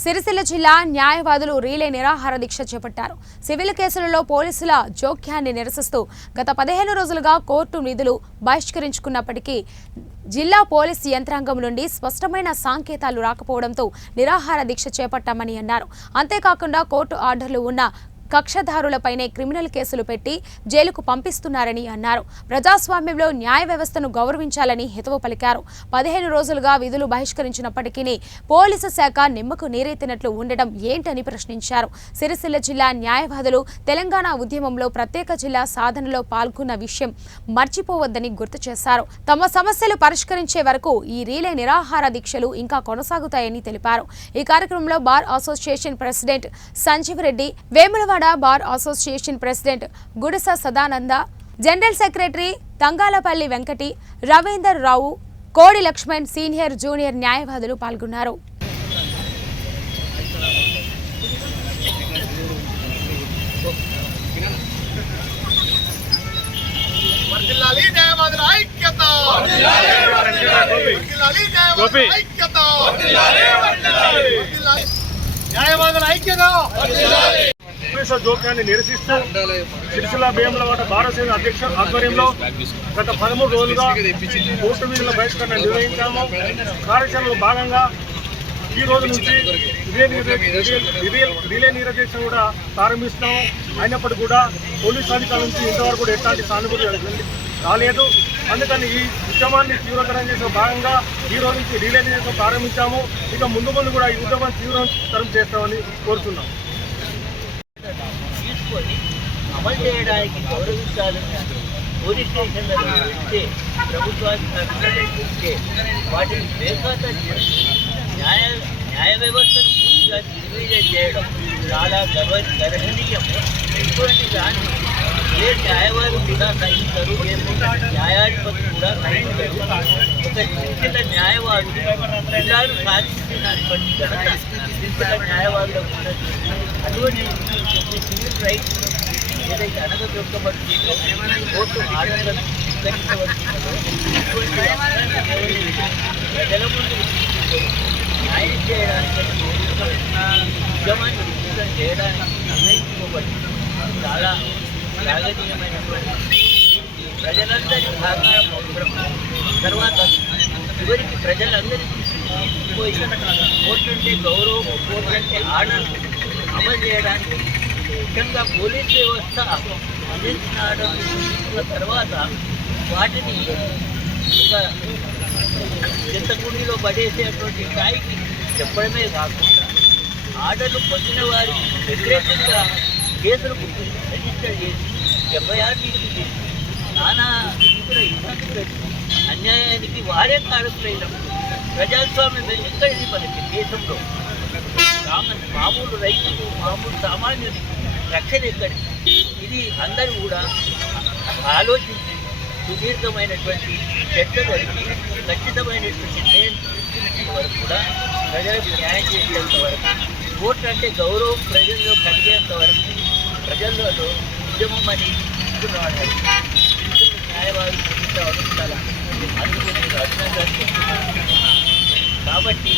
సిరిసిల్ల జిల్లా న్యాయవాదులు రీలే నిరాహార దీక్ష చేపట్టారు. సివిల్ కేసులలో పోలీసుల జోక్యాన్ని నిరసిస్తూ గత 15 రోజులుగా కోర్టు నిధులు బహిష్కరించుకున్నప్పటికీ జిల్లా పోలీసు యంత్రాంగం నుండి స్పష్టమైన సంకేతాలు రాకపోవడంతో నిరాహార దీక్ష చేపట్టామని అన్నారు. అంతేకాకుండా కోర్టు ఆర్డర్లు ఉన్న కక్షదారులపైనే క్రిమినల్ కేసులు పెట్టి జైలుకు పంపిస్తున్నారని అన్నారు. ప్రజాస్వామ్యంలో న్యాయ వ్యవస్థను గౌరవించాలని హితవు పలికారు. 15 రోజులుగా విధులు బహిష్కరించినప్పటికీ పోలీసు శాఖ నిమ్మకు నీరెత్తినట్లు ఉండడం ఏంటని ప్రశ్నించారు. సిరిసిల్ల జిల్లా న్యాయవాదులు తెలంగాణ ఉద్యమంలో ప్రత్యేక జిల్లా సాధనలో పాల్గొన్న విషయం మర్చిపోవద్దని గుర్తు చేశారు. తమ సమస్యలు పరిష్కరించే వరకు ఈ రీలే నిరాహార దీక్షలు ఇంకా కొనసాగుతాయని తెలిపారు. ఈ కార్యక్రమంలో bar association president Sanjeev Reddy, Vemulawada bar association president Gudisa Sadananda, general secretary Thangallapalli Venkati, Ravinder Rao, Kodi Laxman, senior junior న్యాయవాదులు పాల్గొన్నారు. జోక్యాన్ని నిరసిస్తూ సిరిసిల్ల వేములవాడ భారతదేశ అధ్యక్ష ఆధ్వర్యంలో గత 13 రోజులుగా కోర్టు విధుల బహిష్కరణ నిర్వహించాము. కార్యాచరణలో భాగంగా ఈ రోజు నుంచి రిలే నిరదీక్ష కూడా ప్రారంభిస్తాము. అయినప్పటికీ కూడా పోలీసు అధికారుల నుంచి ఇంతవరకు కూడా ఎట్లాంటి సానుభూతి రాలేదు. అందుకని ఈ ఉద్యమాన్ని తీవ్రతరం చేసే భాగంగా ఈ రోజు నుంచి రిలే నిరదీక్ష ప్రారంభించాము. ఇక ముందు కూడా ఈ ఉద్యమాన్ని తీవ్రతరం చేస్తామని కోరుతున్నాం. అమలు చేయడానికి గౌరవించాలని పోలీస్ స్టేషన్లలో ఇచ్చే ప్రభుత్వానికి ఇచ్చే వాటిని బేఖాతరు న్యాయ వ్యవస్థను పూర్తిగా నిర్వీర్యం చేయడం చాలా గర్హనీయం. ఇటువంటి దాన్ని ఏ న్యాయవాదులు కూడా సహించరు, ఏ న్యాయాధిపతులు కూడా సహించరు. ఒక చిన్న న్యాయవాదులు జిల్లాను సాధించినటువంటి ఘనత న్యాయవాదులకు ఉన్నది. అటువంటి సివిల్ రైట్స్ ఏదైతే అనగదొక్కబడుతుందో కోర్టు ఆర్డర్లను స్వీకరించవలసిందో ప్రజల ముందు న్యాయం చేయడానికి ఉద్యమాన్ని విస్తృతం చేయడానికి నిర్ణయించుకోబడి చాలా ప్రాధాన్యమైనటువంటి ప్రజలందరి సహకారం అవసరం. తర్వాత చివరికి ప్రజలందరికీ పోయి కోర్టు అంటే గౌరవం, కోర్టు అంటే ఆర్డర్ అమలు చేయడానికి ముఖ్యంగా పోలీస్ వ్యవస్థ అందించిన ఆర్డర్లు తీసుకున్న తర్వాత వాటిని ఒక చింతకుండిలో పడేసేటువంటి స్థాయికి చెప్పడమే కాకుండా ఆర్డర్లు పొందిన వారికి వ్యతిరేకంగా కేసులు రిజిస్టర్ చేసి ఎఫ్ఐఆర్ చేసి నానా ఇతర ఇబ్బందులు పెట్టి అన్యాయానికి వారే కారకులైనప్పుడు ప్రజాస్వామ్యం ఎక్కడిది మనకి దేశంలో? మామూలు రైతులు, మామూలు సామాన్యుడికి రక్షణ ఎక్కడిది? ఇది అందరూ కూడా ఆలోచించి సుదీర్ఘమైనటువంటి చర్చ జరిగి ఖచ్చితమైనటువంటి నిర్ణయం తీసుకునే వరకు కూడా ప్రజలకు న్యాయం చేసేంత వరకు, కోర్టు అంటే గౌరవం ప్రజల్లో కలిగేంత వరకు ప్రజల్లో ఉద్యమం అని తీసుకురావాలి. న్యాయవాదులు చాలా అందుకు నేను అభినందన. కాబట్టి